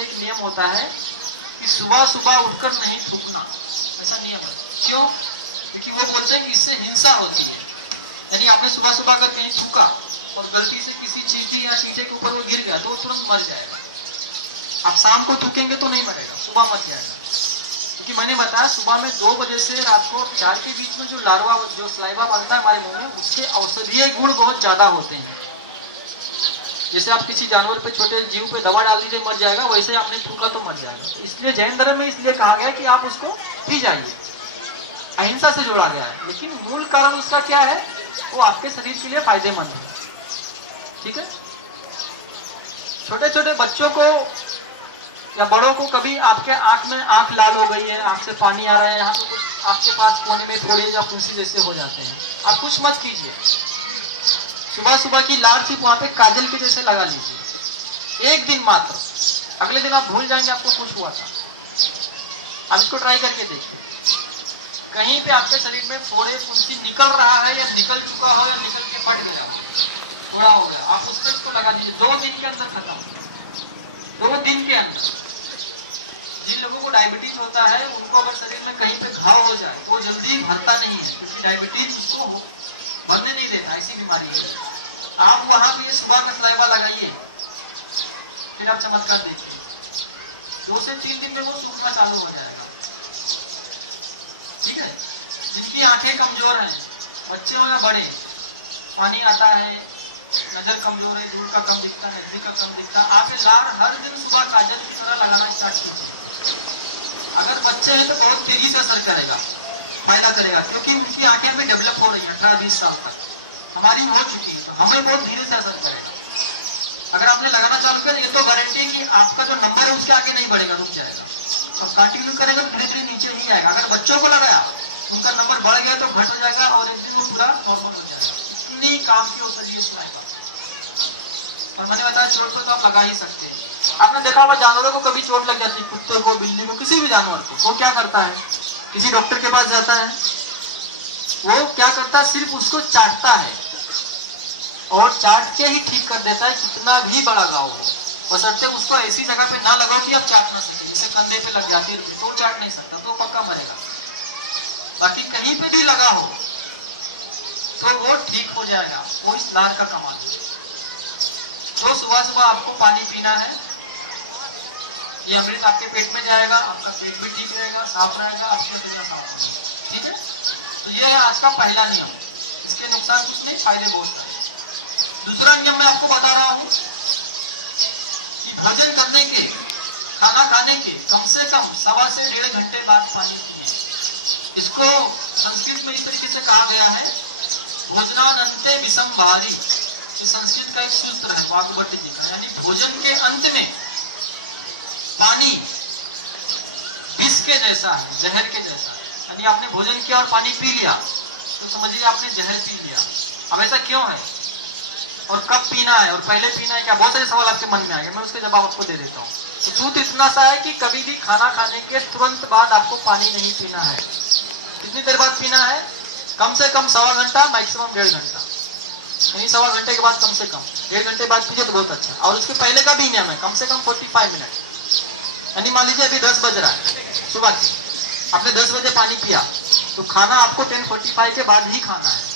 में एक नियम होता है कि सुबह सुबह उठकर नहीं थूकना, ऐसा नियम है। क्यों? क्योंकि वो बोलते हैं कि इससे हिंसा होती है। यानी आपने सुबह सुबह अगर कहीं थूका और गलती से किसी चींटी या चींटे के ऊपर वो गिर गया तो वो तुरंत मर जाएगा। आप शाम को थूकेंगे तो नहीं मरेगा, सुबह मर जाएगा। क्योंकि मैंने बताया सुबह में 2 बजे से रात को 4 के बीच में जो लार्वा, जो स्लाइवा बनता है हमारे मुंह में, उसके औषधीय गुण बहुत ज्यादा होते हैं। जैसे आप किसी जानवर पे, छोटे जीव पे दवा डाल दीजिए मर जाएगा, वैसे आपने थूका तो मर जाएगा। तो इसलिए जैन धर्म में इसलिए कहा गया कि आप उसको पी जाइए, अहिंसा से जोड़ा गया है। लेकिन मूल कारण उसका क्या है? वो आपके शरीर के लिए फायदेमंद है। ठीक है। छोटे छोटे बच्चों को या बड़ों को कभी आपके आंख में आंख लाल हो गई है, आंख से पानी आ रहा है, यहाँ पे कुछ आपके पास कोने में थोड़े या फुंसी जैसे हो जाते हैं, आप कुछ मत कीजिए। सुबह सुबह की लाल टिप वहां पे काजल के जैसे लगा लीजिए, 1 दिन मात्र। अगले दिन आप भूल जाएंगे आपको कुछ हुआ था। आप इसको ट्राई करके देखिए। कहीं पे आपके शरीर में फोड़े फुंसी निकल रहा है या निकल चुका हो या निकल के फट गया, थोड़ा हो गया, आप उस पर इसको लगा दीजिए, 2 दिन के अंदर खत्म। 2 दिन के अंदर। जिन लोगों को डायबिटीज होता है उनको अगर शरीर में कहीं पे घाव हो जाए वो जल्दी भरता नहीं है, क्योंकि डायबिटीज उसको भरने नहीं देता, ऐसी बीमारी है। आप वहां पे सुबह का स्लाइवा लगाइए, फिर आप चमत्कार देखिए, 2 से 3 दिन में वो सूखना चालू हो जाएगा। ठीक है। जिनकी आंखें कमजोर हैं, बच्चे हो या बड़े, पानी आता है, नजर कमजोर है, दूर का कम दिखता है, नजदीक का कम दिखता है, आप ये लार हर दिन सुबह काजल की तरह लगाना स्टार्ट कीजिए। अगर बच्चे हैं तो बहुत तेजी से असर करेगा, फायदा करेगा, क्योंकि उनकी आंखें अभी डेवलप हो रही है 18-20 साल तक, हमारी हो चुकी है, तो हमें बहुत धीरे से असर करेगा। अगर आपने लगाना चालू किया ये तो गारंटी है कि आपका जो नंबर है उसके आगे नहीं बढ़ेगा, रुक जाएगा। अब कंटिन्यू करेगा तो धीरे धीरे नीचे ही आएगा। अगर बच्चों को लगाया उनका नंबर बढ़ गया तो घट हो जाएगा और एक दिन वो पूरा नॉर्मल हो जाएगा। इतनी काम की औषधि है स्लाइवा। और मैंने बताया चोट को तो आप लगा ही सकते हैं। आपने देखा होगा जानवरों को कभी चोट लग जाती है, कुत्ते को, बिल्ली को, किसी भी जानवर को, वो क्या करता है? किसी डॉक्टर के पास जाता है, वो क्या करता है? सिर्फ उसको चाटता है और चाट के ही ठीक कर देता है, कितना भी बड़ा घाव हो। बशर्ते उसको ऐसी जगह पे ना लगाओ कि आप चाट ना सके, जैसे कंधे पे लग जाती है तो चाट नहीं सकता, तो पक्का मरेगा। बाकी कहीं पे भी लगा हो तो वो ठीक हो जाएगा, वो इस लार का कमाल। तो सुबह सुबह आपको पानी पीना है, ये अमृत आपके पेट में जाएगा, आपका पेट भी ठीक रहेगा, साफ रहेगा, आपकी हृदय साफ रहेगा। ठीक है। तो ये है आज का पहला नियम। इसके नुकसान कुछ नहीं, फायदे बहुत है। दूसरा नियम मैं आपको बता रहा हूं कि भोजन करने के, खाना खाने के कम से कम 1.25 से 1.5 घंटे बाद पानी पिए। इसको संस्कृत में इस तरीके से कहा गया है, भोजनानंते विषमभारी। ये संस्कृत का एक सूत्र है वाग्भट जी का, यानी भोजन के अंत में पानी विष के जैसा है, जहर के जैसा है। यानी आपने भोजन किया और पानी पी लिया तो समझिए आपने जहर पी लिया। अब ऐसा क्यों है और कब पीना है और पहले पीना है क्या, बहुत सारे सवाल आपके मन में आएंगे, मैं उसके जवाब आपको दे देता हूँ। तो सूत्र इतना सा है कि कभी भी खाना खाने के तुरंत बाद आपको पानी नहीं पीना है। कितनी देर बाद पीना है? कम से कम 1.25 घंटा, मैक्सिमम 1.5 घंटा। यानी 1.25 घंटे के बाद कम से कम 1.5 घंटे बाद पीजिए तो बहुत अच्छा। और उसके पहले का भी नियम है, कम से कम 45 मिनट। यानी मान लीजिए अभी 10 बज रहा है सुबह के, आपने 10 बजे पानी पिया तो खाना आपको 10:45 के बाद ही खाना है।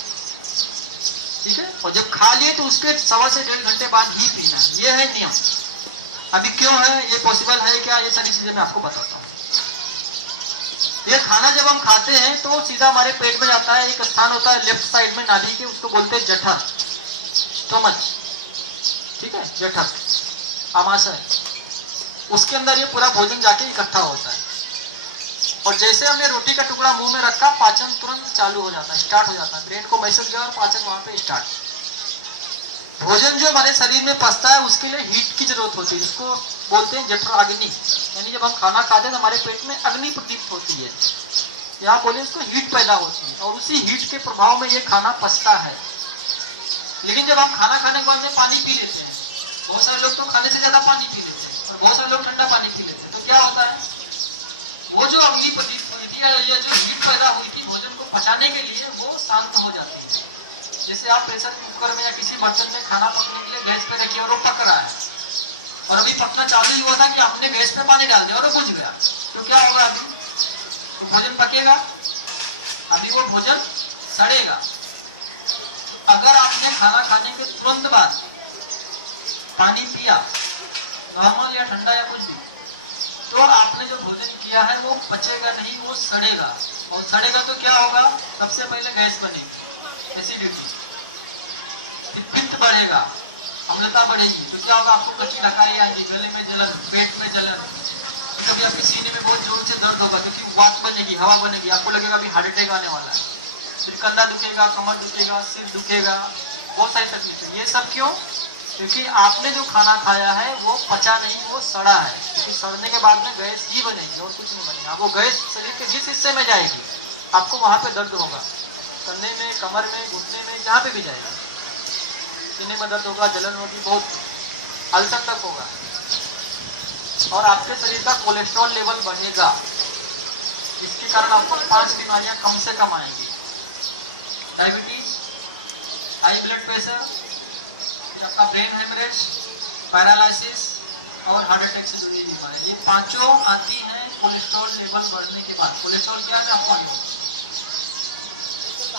ठीक है। और जब खा लिए तो उसके 1.25 से 1.5 घंटे बाद ही पीना है। ये है नियम। अभी क्यों है, ये पॉसिबल है क्या, ये सारी चीजें मैं आपको बताता हूँ। ये खाना जब हम खाते हैं तो सीधा हमारे पेट में जाता है, एक स्थान होता है लेफ्ट साइड में नाभि के, उसको बोलते हैं जठर, स्टोमच। ठीक है, जठर, आमाशय। उसके अंदर ये पूरा भोजन जाके इकट्ठा होता है और जैसे हमने रोटी का टुकड़ा मुंह में रखा, पाचन तुरंत चालू हो जाता है, स्टार्ट हो जाता है, ब्रेन को मैसेज गया और पाचन वहां पे स्टार्ट। भोजन जो हमारे शरीर में पचता है उसके लिए हीट की जरूरत होती है, इसको बोलते हैं जठर अग्नि। यानी जब हम खाना खाते हैं तो हमारे पेट में अग्नि प्रदीप्त होती है, या बोले उसको हीट पैदा होती है, और उसी हीट के प्रभाव में ये खाना पचता है। लेकिन जब हम खाना खाने के बाद में पानी पी लेते हैं, बहुत सारे लोग तो खाने से ज्यादा पानी पी लेते हैं और बहुत सारे लोग ठंडा पानी पी लेते हैं, तो क्या होता है, वो जो अग्नि प्रदीप्त हुई थी या ये जो हीट पैदा हुई थी भोजन को पचाने के लिए, वो शांत हो जाती है। जैसे आप प्रेशर कुकर में या किसी बर्तन में खाना पकने के लिए गैस पे रखिए और वो पक रहा है, और अभी पकना चालू ही हुआ था कि आपने गैस पे पानी डाल दिया और वो बुझ गया, तो क्या होगा? अभी तो भोजन पकेगा, अभी वो भोजन सड़ेगा। अगर आपने खाना खाने के तुरंत बाद पानी पिया, नॉर्मल या ठंडा या कुछ भी, तो आपने जो भोजन किया है वो पचेगा नहीं, वो सड़ेगा। और सड़ेगा तो क्या होगा? सबसे पहले गैस बनेगी, एसिडिटी, पित्त बढ़ेगा, अम्लता बढ़ेगी। तो क्या होगा? आपको कच्ची डकारी आएगी, गले में जलन, पेट में जलन, कभी आपके सीने में बहुत जोर से दर्द होगा क्योंकि वात बनेगी, हवा बनेगी, आपको लगेगा अभी हार्ट अटैक आने वाला है। फिर कंधा दुखेगा, कमर दुखेगा, सिर दुखेगा, बहुत सारी तकलीफें। ये सब क्यों? क्योंकि आपने जो खाना खाया है वो पचा नहीं, वो सड़ा है। क्योंकि सड़ने के बाद में गैस ही बनेगी और कुछ नहीं बनेगा। वो गैस शरीर के जिस हिस्से में जाएगी आपको वहां पे दर्द होगा, कंधे में, कमर में, घुटने में, जहाँ पे भी जाएगी, सीने में दर्द होगा, जलन होगी, बहुत अल्सर तक होगा। और आपके शरीर का कोलेस्ट्रॉल लेवल बढ़ेगा, जिसके कारण आपको 5 बीमारियां कम से कम आएंगी। डायबिटीज, हाई ब्लड प्रेशर, आपका ब्रेन हेमरेज, पैरालिसिस और हार्ट अटैक से जुड़ी बीमारी, ये पांचों आती हैं कोलेस्ट्रॉल लेवल बढ़ने के बाद। कोलेस्ट्रॉल क्या है आपको?